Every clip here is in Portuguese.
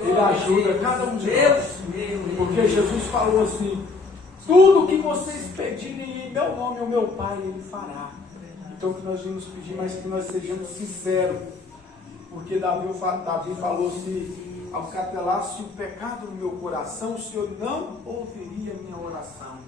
Ele ajuda cada um de nós. Porque Jesus falou assim: tudo que vocês pedirem em meu nome, o meu Pai, Ele fará. Então que nós vamos pedir, mas que nós sejamos sinceros. Porque Davi falou: se alcatelasse o pecado no meu coração, o Senhor não ouviria a minha oração.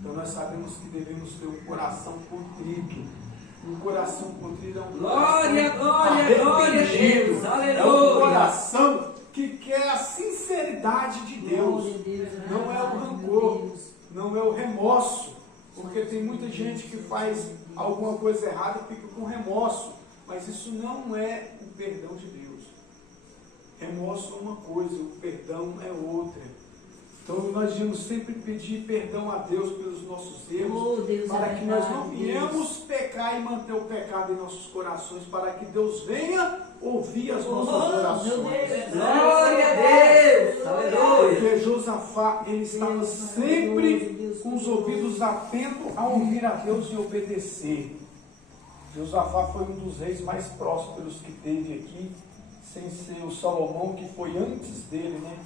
Então nós sabemos que devemos ter um coração contrito. Um coração contrito é um glória, coração glória a Deus, aleluia. É um coração que quer a sinceridade de Deus. Não é o rancor, não é o remorso. Porque tem muita gente que faz alguma coisa errada e fica com remorso. Mas isso não é o perdão de Deus. Remorso é uma coisa, o perdão é outra. Então nós devemos sempre pedir perdão a Deus pelos nossos erros, para que nós não venhamos pecar e manter o pecado em nossos corações, para que Deus venha ouvir as nossas orações. Glória a Deus! Aleluia! Porque Josafá, ele estava sempre com os ouvidos atentos a ouvir a Deus e obedecer. Josafá foi um dos reis mais prósperos que teve aqui, sem ser o Salomão, que foi antes dele, né?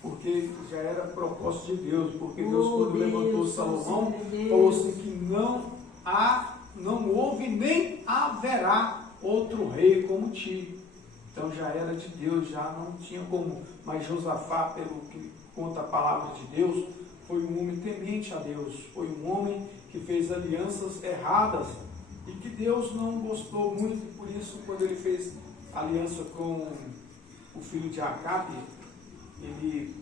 Porque já era propósito de Deus, porque Deus, quando levantou Salomão, falou assim que não houve nem haverá outro rei como ti. Então já era de Deus, já não tinha como. Mas Josafá, pelo que conta a palavra de Deus, foi um homem temente a Deus, foi um homem que fez alianças erradas e que Deus não gostou muito. Por isso, quando ele fez aliança com o filho de Acabe, ele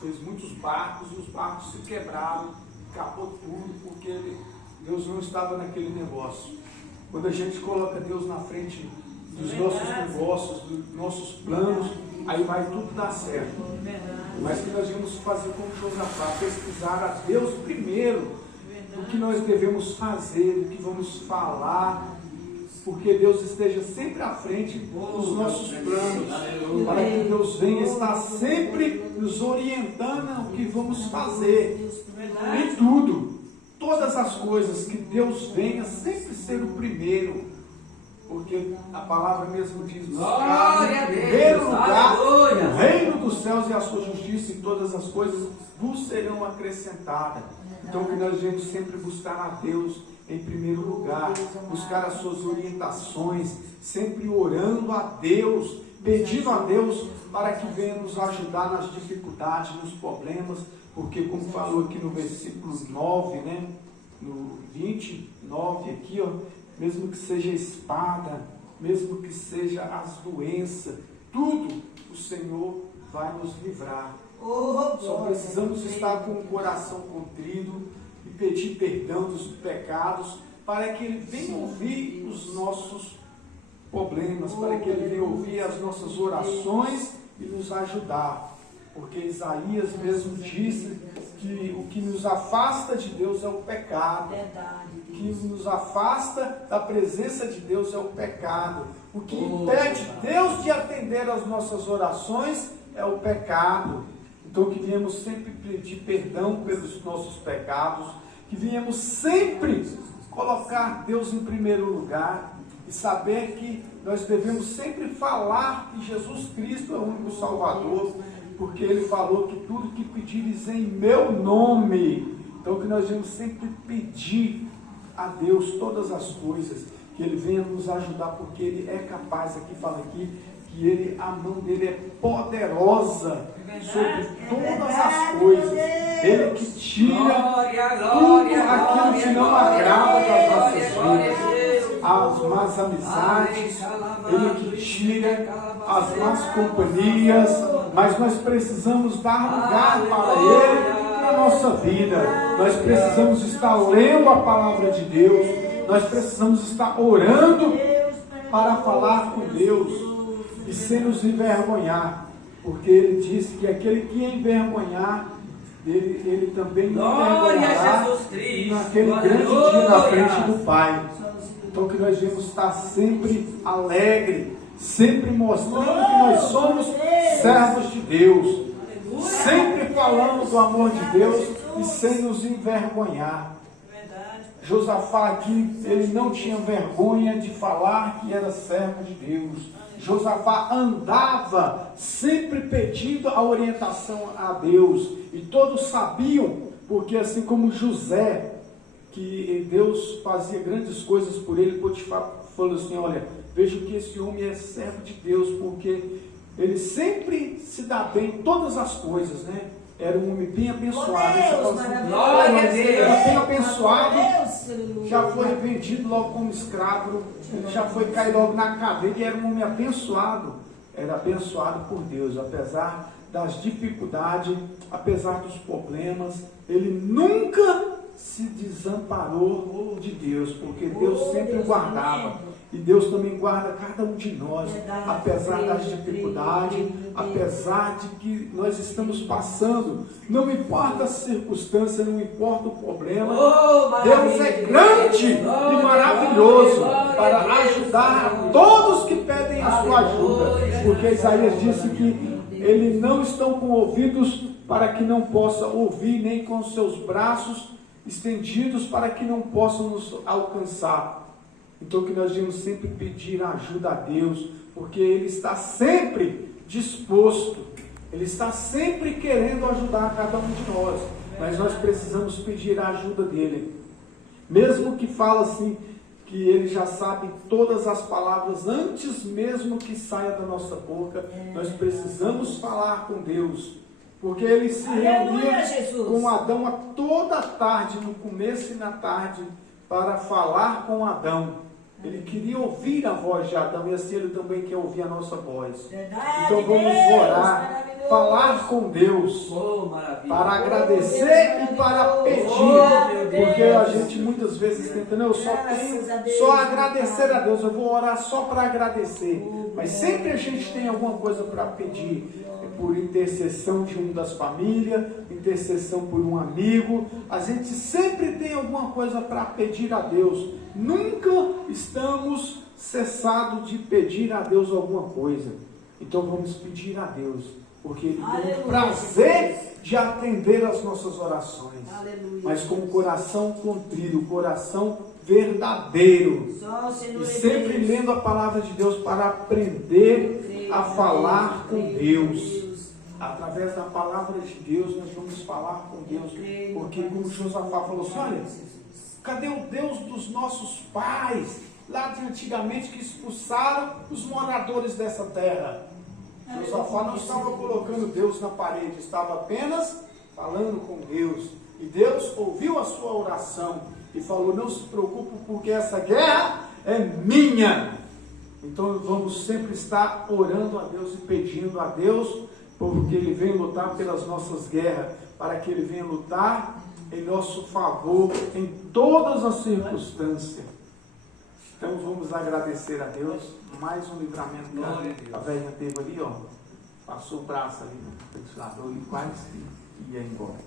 fez muitos barcos e os barcos se quebraram, acabou tudo, porque Deus não estava naquele negócio. Quando a gente coloca Deus na frente dos nossos negócios, dos nossos planos, aí vai tudo dar certo. Mas que nós vamos fazer como Josafá, pesquisar a Deus primeiro, o que nós devemos fazer, o que vamos falar, porque Deus esteja sempre à frente dos nossos planos, para que Deus venha estar sempre nos orientando o que vamos fazer, em tudo, todas as coisas, que Deus venha sempre ser o primeiro, porque a palavra mesmo diz: buscar em primeiro lugar o reino dos céus e a sua justiça, e todas as coisas vos serão acrescentadas. Então que nós devemos sempre buscar a Deus em primeiro lugar, buscar as suas orientações, sempre orando a Deus, pedindo a Deus para que venha nos ajudar nas dificuldades, nos problemas, porque como falou aqui no versículo 9, né, no 29 aqui, ó, mesmo que seja espada, mesmo que seja as doenças, tudo o Senhor vai nos livrar. Só precisamos estar com o coração contrito e pedir perdão dos pecados, para que Ele venha ouvir os nossos problemas, para que Ele venha ouvir as nossas orações e nos ajudar. Porque Isaías mesmo disse que o que nos afasta de Deus é o pecado. O que nos afasta da presença de Deus é o pecado. O que impede Deus de atender às nossas orações é o pecado. Então que viemos sempre pedir perdão pelos nossos pecados, que viemos sempre colocar Deus em primeiro lugar e saber que nós devemos sempre falar que Jesus Cristo é o único Salvador, porque Ele falou que tudo que pedires em meu nome. Então que nós devemos sempre pedir a Deus todas as coisas, que Ele venha nos ajudar, porque Ele é capaz. Aqui fala aqui que a mão dele é poderosa sobre todas as coisas. Ele que tira tudo aquilo que não agrada das nossas vidas, as más amizades, Ele que tira as más companhias, mas nós precisamos dar lugar para Ele na nossa vida. Nós precisamos estar lendo a palavra de Deus, nós precisamos estar orando para falar com Deus e sem nos envergonhar, porque Ele disse que aquele que envergonhar, ele também envergonhará naquele grande dia na frente do Pai. Então que nós devemos estar sempre alegre, sempre mostrando que nós somos servos de Deus, sempre falando do amor de Deus e sem nos envergonhar. Josafá aqui, ele não tinha vergonha de falar que era servo de Deus. Josafá andava sempre pedindo a orientação a Deus. E todos sabiam, porque assim como José, que Deus fazia grandes coisas por ele, Potifar falou assim, olha, vejo que esse homem é servo de Deus, porque ele sempre se dá bem em todas as coisas, né? Era um homem bem abençoado. Glória a Deus. Era bem abençoado, já foi vendido logo como escravo, ele já foi cair logo na cadeia, e era um homem abençoado. Era abençoado por Deus, apesar das dificuldades, apesar dos problemas, ele nunca se desamparou de Deus, porque Deus sempre o guardava. E Deus também guarda cada um de nós, apesar das dificuldades, apesar de que nós estamos passando. Não importa a circunstância, não importa o problema. Deus é grande e maravilhoso para ajudar todos que pedem a sua ajuda. Porque Isaías disse que ele não estão com ouvidos para que não possa ouvir, nem com seus braços estendidos para que não possam nos alcançar. Então que nós devemos sempre pedir ajuda a Deus, porque Ele está sempre disposto, Ele está sempre querendo ajudar cada um de nós, mas nós precisamos pedir a ajuda dEle. Mesmo que fala assim, que Ele já sabe todas as palavras, antes mesmo que saia da nossa boca, nós precisamos falar com Deus, porque Ele se reunia com Adão a toda a tarde, no começo e na tarde, para falar com Adão. Ele queria ouvir a voz de Adão, e assim Ele também quer ouvir a nossa voz. Então vamos orar, falar com Deus, para agradecer e para pedir, porque a gente muitas vezes tenta, não, eu só tenho só agradecer a Deus, eu vou orar só para agradecer, mas sempre a gente tem alguma coisa para pedir, por intercessão de um das famílias, intercessão por um amigo, a gente sempre tem alguma coisa para pedir a Deus. Nunca estamos cessados de pedir a Deus alguma coisa. Então vamos pedir a Deus, porque Ele tem o prazer de atender as nossas orações. Aleluia. Mas com o coração contrito, o coração verdadeiro. E sempre lendo a palavra de Deus para aprender a falar com Deus. Através da palavra de Deus nós vamos falar com Deus. Porque como Josafá falou assim, olha, cadê o Deus dos nossos pais, lá de antigamente, que expulsaram os moradores dessa terra? Josafá não estava colocando Deus na parede, estava apenas falando com Deus. E Deus ouviu a sua oração e falou, não se preocupe, porque essa guerra é minha. Então vamos sempre estar orando a Deus e pedindo a Deus, porque Ele vem lutar pelas nossas guerras, para que Ele venha lutar em nosso favor, em todas as circunstâncias. Então vamos agradecer a Deus. Mais um livramento que a velha teve ali, ó. Passou o braço ali no ventilador e quase ia embora.